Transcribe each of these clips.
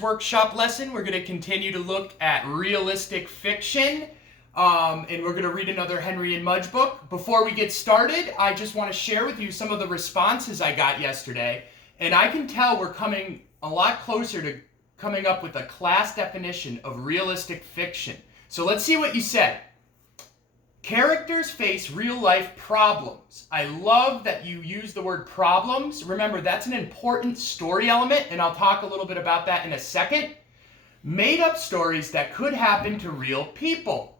Workshop lesson. We're going to continue to look at realistic fiction, and we're going to read another Henry and Mudge book. Before we get started, I just want to share with you some of the responses I got yesterday, and I can tell we're coming a lot closer to coming up with a class definition of realistic fiction. So let's see what you said. Characters face real-life problems. I love that you use the word problems. Remember, that's an important story element, and I'll talk a little bit about that in a second. Made-up stories that could happen to real people.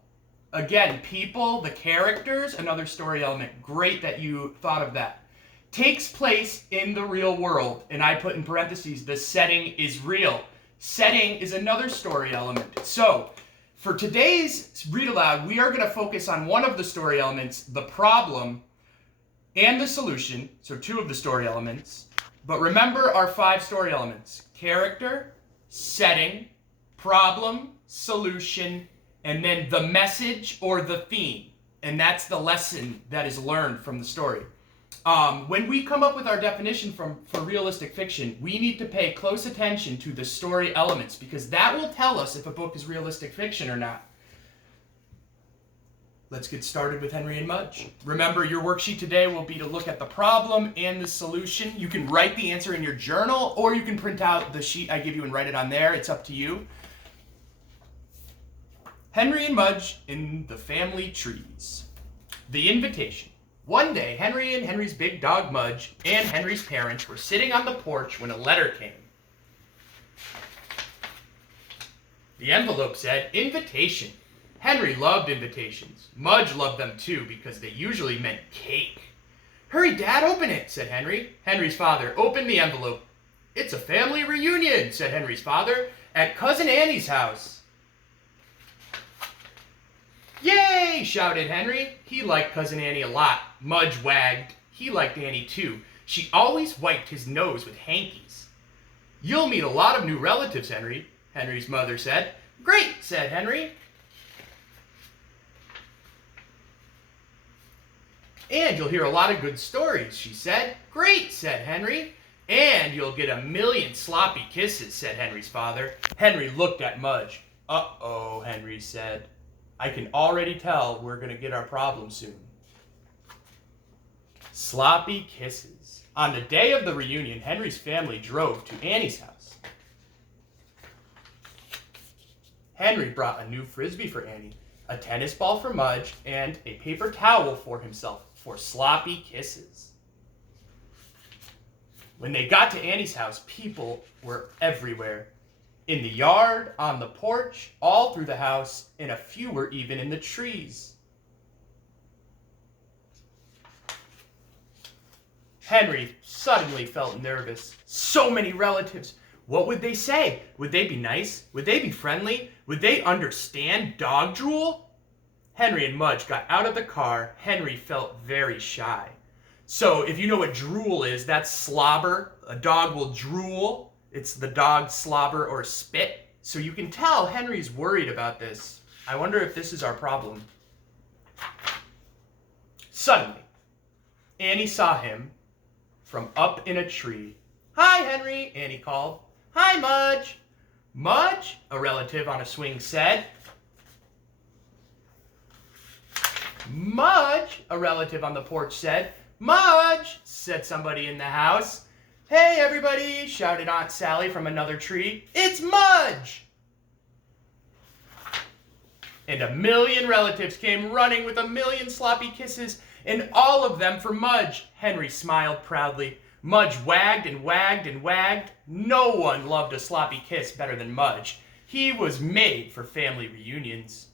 Again, people, the characters, another story element. Great that you thought of that. Takes place in the real world, and I put in parentheses, the setting is real. Setting is another story element. So, for today's read aloud, we are going to focus on one of the story elements, the problem, and the solution. So 2 of the story elements. But remember our 5 story elements: character, setting, problem, solution, and then the message or the theme. And that's the lesson that is learned from the story. When we come up with our definition for realistic fiction, we need to pay close attention to the story elements because that will tell us if a book is realistic fiction or not. Let's get started with Henry and Mudge. Remember, your worksheet today will be to look at the problem and the solution. You can write the answer in your journal, or you can print out the sheet I give you and write it on there. It's up to you. Henry and Mudge in the family trees. The invitation. One day, Henry and Henry's big dog Mudge and Henry's parents were sitting on the porch when a letter came. The envelope said, "Invitation." Henry loved invitations. Mudge loved them too because they usually meant cake. "Hurry, Dad, open it," said Henry. Henry's father opened the envelope. "It's a family reunion," said Henry's father, "at Cousin Annie's house." "Yay!" shouted Henry. He liked Cousin Annie a lot. Mudge wagged. He liked Annie too. She always wiped his nose with hankies. "You'll meet a lot of new relatives, Henry," Henry's mother said. "Great," said Henry. "And you'll hear a lot of good stories," she said. "Great," said Henry. "And you'll get 1,000,000 sloppy kisses," said Henry's father. Henry looked at Mudge. "Uh-oh," Henry said. "I can already tell we're going to get our problem soon." Sloppy kisses. On the day of the reunion, Henry's family drove to Annie's house. Henry brought a new frisbee for Annie, a tennis ball for Mudge, and a paper towel for himself for sloppy kisses. When they got to Annie's house, people were everywhere. In the yard, on the porch, all through the house, and a few were even in the trees. Henry suddenly felt nervous. So many relatives. What would they say? Would they be nice? Would they be friendly? Would they understand dog drool? Henry and Mudge got out of the car. Henry felt very shy. So if you know what drool is, that's slobber. A dog will drool. It's the dog's slobber or spit. So you can tell Henry's worried about this. I wonder if this is our problem. Suddenly, Annie saw him from up in a tree. "Hi, Henry," Annie called. "Hi, Mudge." "Mudge?" a relative on a swing said. "Mudge?" a relative on the porch said. "Mudge!" said somebody in the house. "Hey, everybody!" shouted Aunt Sally from another tree. "It's Mudge!" And 1,000,000 relatives came running with 1,000,000 sloppy kisses, and all of them for Mudge. Henry smiled proudly. Mudge wagged and wagged and wagged. No one loved a sloppy kiss better than Mudge. He was made for family reunions.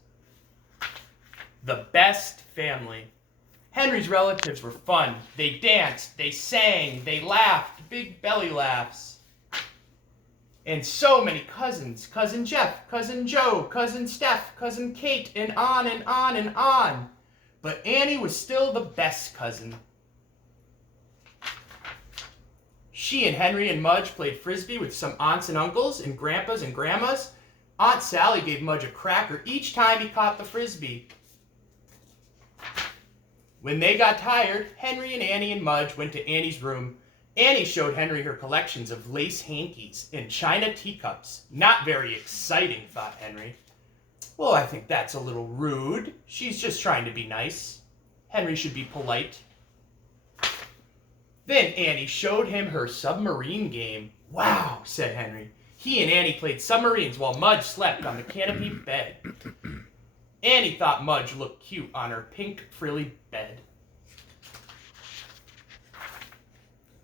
The best family. Henry's relatives were fun. They danced, they sang, they laughed, big belly laughs. And so many cousins. Cousin Jeff, Cousin Joe, Cousin Steph, Cousin Kate, and on and on and on. But Annie was still the best cousin. She and Henry and Mudge played frisbee with some aunts and uncles and grandpas and grandmas. Aunt Sally gave Mudge a cracker each time he caught the frisbee. When they got tired, Henry and Annie and Mudge went to Annie's room. Annie showed Henry her collections of lace hankies and china teacups. Not very exciting, thought Henry. Well, I think that's a little rude. She's just trying to be nice. Henry should be polite. Then Annie showed him her submarine game. Wow, said Henry. He and Annie played submarines while Mudge slept on the canopy bed. Annie thought Mudge looked cute on her pink frilly bed.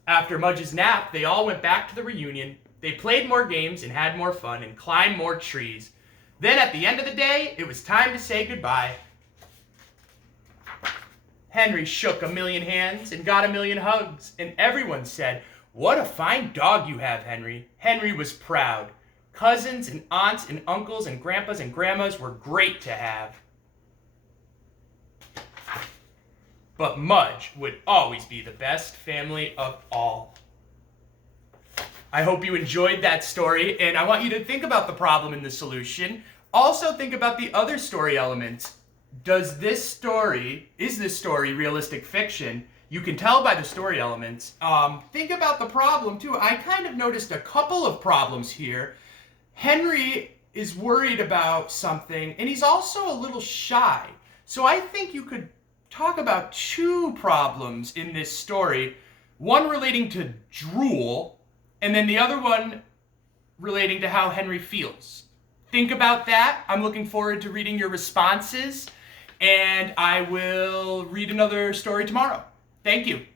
After Mudge's nap, they all went back to the reunion. They played more games and had more fun and climbed more trees. Then at the end of the day, it was time to say goodbye. Henry shook a million hands and got a million hugs, and everyone said, "What a fine dog you have, Henry." Henry was proud. Cousins and aunts and uncles and grandpas and grandmas were great to have. But Mudge would always be the best family of all. I hope you enjoyed that story, and I want you to think about the problem and the solution. Also think about the other story elements. Is this story realistic fiction? You can tell by the story elements. Think about the problem too. I kind of noticed a couple of problems here. Henry is worried about something, and he's also a little shy. So I think you could talk about two problems in this story. One relating to drool, and then the other one relating to how Henry feels. Think about that. I'm looking forward to reading your responses, and I will read another story tomorrow. Thank you.